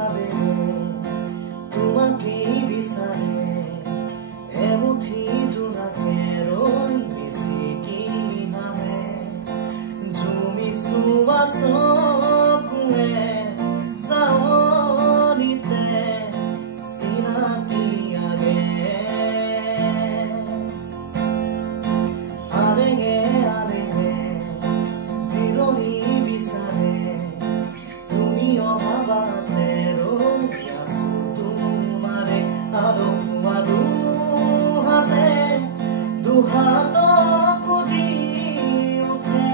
আবেগে তোমাকে বিচাৰে এমুঠি জোনাকে ৰৈ বেছি কি নাহে জুমি চুৱা চকুৱে চাৱনিতে চিনাকি আগে আবেগে আবেগে জিৰণি বিচাৰে তুমি অহা বাটে ৰৈ আছো তোমাৰে আৰু হাতে দুহাত খুজি উঠে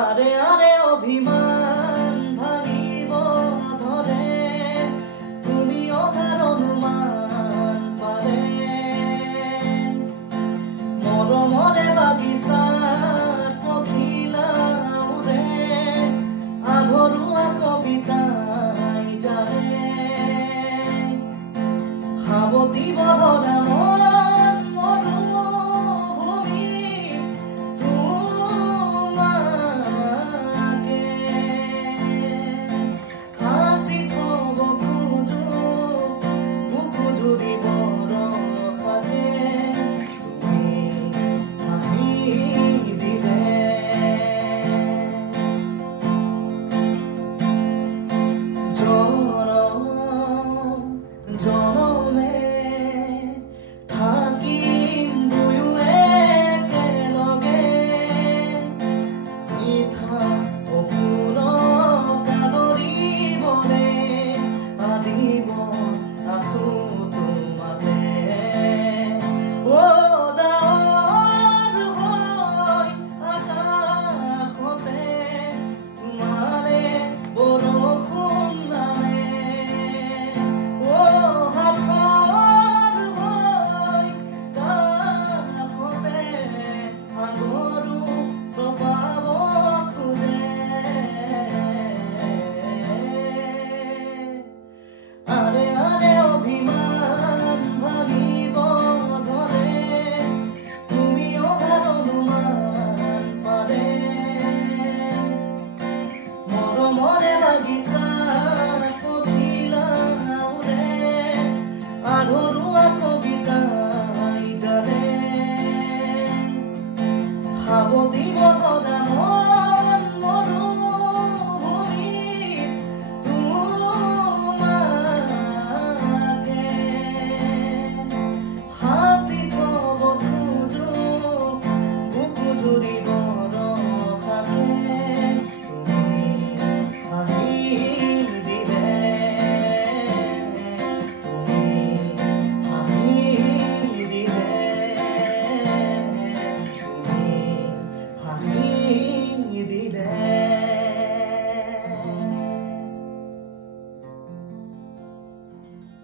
আৰে আৰে অভিমান ভাঙিব ধৰে তুমি অহাৰ অনুমান পাৰে মৰম